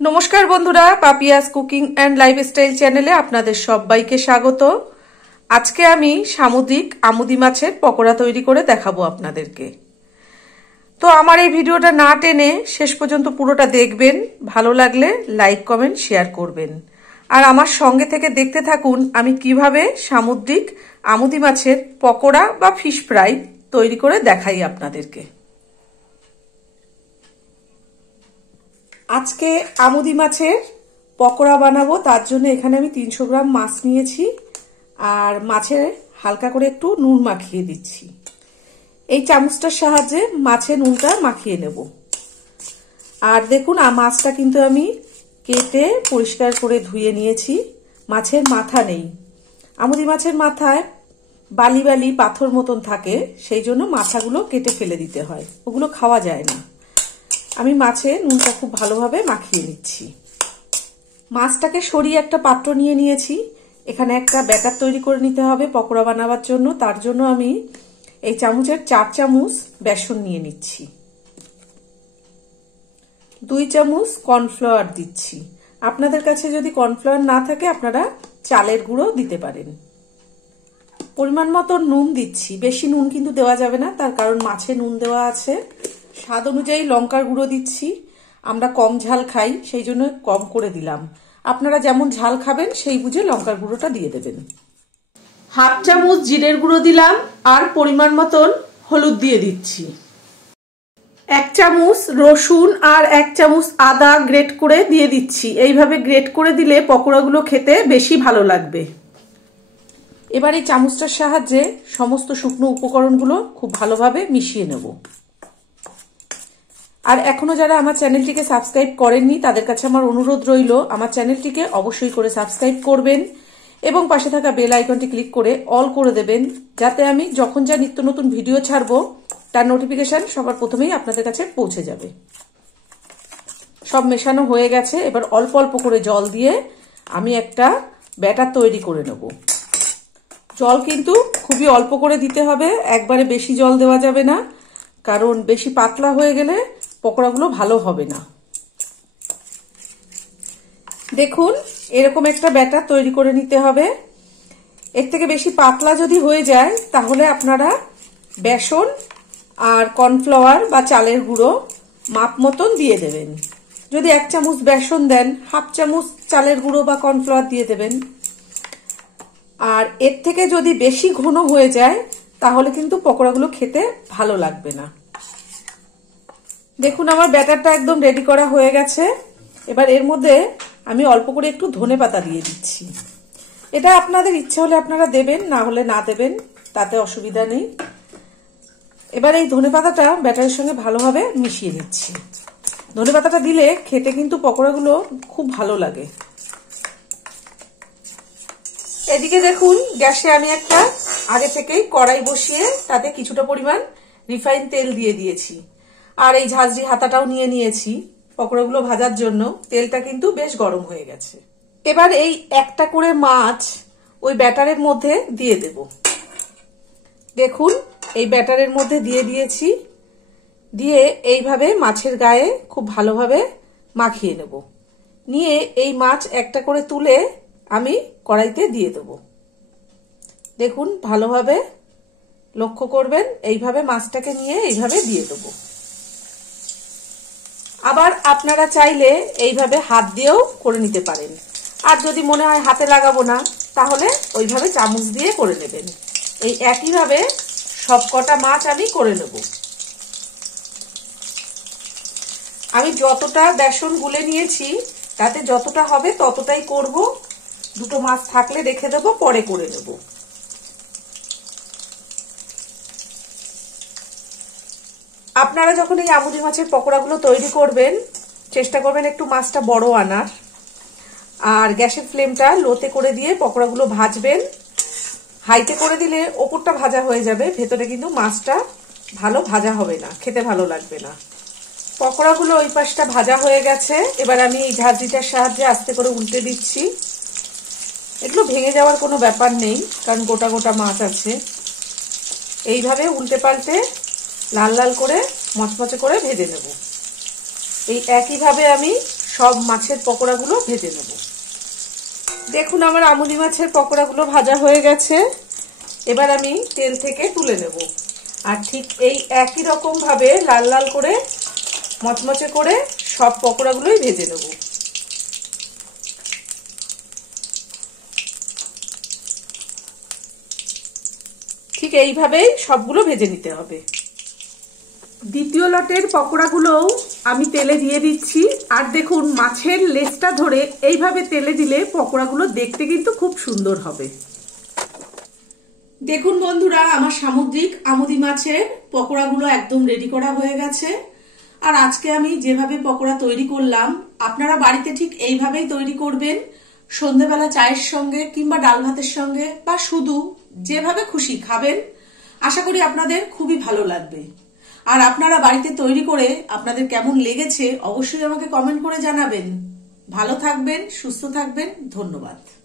नमस्कार बंधुरा पापियास cooking and lifestyle चैनेले आपनादेर सबाइके स्वागत। आज के आमी सामुद्रिक आमुदी माछेर पकोड़ा तैरी करे देखाबो आपनादेरके। तो आमार এই ভিডিওটা না টেনে শেষ পর্যন্ত পুরোটা দেখবেন, ভালো লাগলে লাইক কমেন্ট শেয়ার করবেন আর আমার সঙ্গে থেকে দেখতে থাকুন আমি কিভাবে সামুদ্রিক আমুদি মাছের পকোড়া বা ফিশ ফ্রাই তৈরি করে দেখাই আপনাদেরকে। আজকে আমুদি মাছের পকোড়া বানাবো, তার জন্য এখানে আমি 300 গ্রাম মাছ নিয়েছি আর মাছে হালকা করে একটু নুন মাখিয়ে দিচ্ছি। এই চামচটার সাহায্যে মাছে নুনটা মাখিয়ে নেব। আর দেখুন মাছটা কিন্তু আমি কেটে পরিষ্কার করে ধুয়ে নিয়েছি। মাছের মাথা নেই, আমুদি মাছের মাথায় বালি বালি পাথর মতন থাকে, সেই জন্য মাথাগুলো কেটে ফেলে দিতে হয়, ওগুলো খাওয়া যায় না। আমি মাছে নুনটা খুব ভালোভাবে মাখিয়ে নিচ্ছি। মাছটাকে সরিয়ে একটা পাত্র নিয়ে নিয়েছি। এখানে একটা ব্যাটার তৈরি করে নিতে হবে পকোড়া বানাবার জন্য। তার জন্য আমি এই চামচের 4 চামচ বেসন নিয়ে নিচ্ছি, 2 চামচ কর্নফ্লাওয়ার দিচ্ছি। আপনাদের কাছে যদি কর্নফ্লাওয়ার না থাকে আপনারা চালের গুঁড়ো দিতে পারেন। পরিমাণ মতো নুন দিচ্ছি, বেশি নুন কিন্তু দেওয়া যাবে না, তার কারণ মাছে নুন দেওয়া আছে। স্বাদ অনুযায়ী লঙ্কার গুঁড়ো দিচ্ছি, আমরা কম ঝাল খাই সেই জন্য কম করে দিলাম। আপনারা যেমন ঝাল খাবেন সেই বুঝে লঙ্কার গুঁড়োটা দিয়ে দেবেন। হাফ চামচ জিরের গুঁড়ো দিলাম আর পরিমাণ মতন হলুদ দিয়ে দিচ্ছি। 1 চামচ রসুন আর 1 চামচ আদা গ্রেট করে দিয়ে দিচ্ছি। এইভাবে গ্রেট করে দিলে পকোড়াগুলো খেতে বেশি ভালো লাগবে। এবার এই চামচটার সাহায্যে সমস্ত শুকনো উপকরণগুলো খুব ভালোভাবে মিশিয়ে নেব। আর এখনো যারা আমার চ্যানেলটিকে সাবস্ক্রাইব করেননি তাদের কাছে আমার অনুরোধ রইল আমার চ্যানেলটিকে অবশ্যই করে সাবস্ক্রাইব করবেন এবং পাশে থাকা বেল আইকনটি ক্লিক করে অল করে দেবেন, যাতে আমি যখন যা নিত্য নতুন ভিডিও ছাড়বো তার নোটিফিকেশন সবার প্রথমেই আপনাদের কাছে পৌঁছে যাবে। সব মেশানো হয়ে গেছে, এবার অল্প অল্প করে জল দিয়ে আমি একটা ব্যাটার তৈরি করে নেব। জল কিন্তু খুবই অল্প করে দিতে হবে, একবারে বেশি জল দেওয়া যাবে না, কারণ বেশি পাতলা হয়ে গেলে পকোড়াগুলো ভালো হবে না। দেখুন এরকম একটা ব্যাটার তৈরি করে নিতে হবে। এর থেকে বেশি পাতলা যদি হয়ে যায় তাহলে আপনারা বেসন আর কর্নফ্লাওয়ার বা চালের গুঁড়ো মাপ মতন দিয়ে দেবেন। যদি 1 চামচ বেসন দেন, হাফ চামচ চালের গুঁড়ো বা কর্নফ্লাওয়ার দিয়ে দেবেন। আর এর থেকে যদি বেশি ঘন হয়ে যায় তাহলে কিন্তু পকোড়াগুলো খেতে ভালো লাগবে না। দেখুন আমার ব্যাটারটা একদম রেডি করা হয়ে গেছে। এবার এর মধ্যে আমি অল্প করে একটু ধনেপাতা দিয়ে দিচ্ছি। এটা আপনাদের ইচ্ছা হলে আপনারা দেবেন, না হলে না দেবেন, তাতে অসুবিধা নেই। এবার এই ধনেপাতাটা ব্যাটারের সঙ্গে ভালোভাবে মিশিয়ে নিচ্ছি। ধনেপাতাটা দিলে খেতে কিন্তু পকোড়াগুলো খুব ভালো লাগে। এদিকে দেখুন গ্যাসে আমি একটা আগে থেকেই কড়াই বসিয়ে তাতে কিছুটা পরিমাণ রিফাইন তেল দিয়ে দিয়েছি আর এই ঝাঁঝরি হাতাটাও নিয়ে নিয়েছি পকোড়াগুলো ভাজার জন্য। তেলটা কিন্তু বেশ গরম হয়ে গেছে। এবার এই একটা করে মাছ ওই ব্যাটারের মধ্যে দিয়ে দেব। দেখুন এই ব্যাটারের মধ্যে দিয়ে দিয়েছি, দিয়ে এইভাবে মাছের গায়ে খুব ভালোভাবে মাখিয়ে নেব। নিয়ে এই মাছ একটা করে তুলে আমি কড়াইতে দিয়ে দেব। দেখুন ভালোভাবে লক্ষ্য করবেন, এইভাবে মাছটাকে নিয়ে এইভাবে দিয়ে দেব। আবার আপনারা চাইলে এইভাবে হাত দিয়েও করে নিতে পারেন, আর যদি মনে হয় হাতে লাগাবো না তাহলে ওইভাবে চামচ দিয়ে করে নেবেন। এই একইভাবে সব কটা মাছ আমি করে নেব। আমি যতটা বেসন গুলে নিয়েছি তাতে যতটা হবে ততটাই করব। দুটো মাছ থাকলে রেখে দেবো, পরে করে নেব। আপনারা যখন এই আমুদি মাছের পকোড়াগুলো তৈরি করবেন চেষ্টা করবেন একটু মাছটা বড় আনার, আর গ্যাসের ফ্লেমটা লোতে করে দিয়ে পকোড়াগুলো ভাজবেন। হাইতে করে দিলে ওপরটা ভাজা হয়ে যাবে, ভেতরে কিন্তু মাছটা ভালো ভাজা হবে না, খেতে ভালো লাগবে না। পকোড়াগুলো ওই পাশটা ভাজা হয়ে গেছে। এবার আমি এই ঝাঁঝরিটার সাহায্যে আস্তে করে উল্টে দিচ্ছি। এগুলো ভেঙে যাওয়ার কোনো ব্যাপার নেই, কারণ গোটা গোটা মাছ আছে। এইভাবে উল্টে পাল্টে লাল লাল করে মচমচে করে ভেজে নেব। এই একইভাবে আমি সব মাছের পকোড়াগুলো ভেজে নেব। দেখুন আমার আমুদি মাছের পকোড়াগুলো ভাজা হয়ে গেছে। এবার আমি তেল থেকে তুলে নেব। আর ঠিক এই একই রকম ভাবে লাল লাল করে মচমচে করে সব পকোড়াগুলোই ভেজে নেব। ঠিক এইভাবেই সবগুলো ভেজে নিতে হবে। দ্বিতীয় লটের পকোড়াগুলোও আমি তেলে দিয়ে দিচ্ছি। আর দেখুন মাছের লেজটা ধরে এইভাবে তেলে দিলে পকোড়াগুলো দেখতে কিন্তু খুব সুন্দর হবে। দেখুন বন্ধুরা, আমার সামুদ্রিক আমুদি মাছের পকোড়াগুলো একদম রেডি করা হয়ে গেছে। আর আজকে আমি যেভাবে পকোড়া তৈরি করলাম, আপনারা বাড়িতে ঠিক এইভাবেই তৈরি করবেন। সন্ধেবেলা চায়ের সঙ্গে কিংবা ডাল ভাতের সঙ্গে বা শুধু যেভাবে খুশি খাবেন। আশা করি আপনাদের খুবই ভালো লাগবে। আর আপনারা বাড়িতে তৈরি করে আপনাদের কেমন লেগেছে অবশ্যই আমাকে কমেন্ট করে জানাবেন। ভালো থাকবেন, সুস্থ থাকবেন। ধন্যবাদ।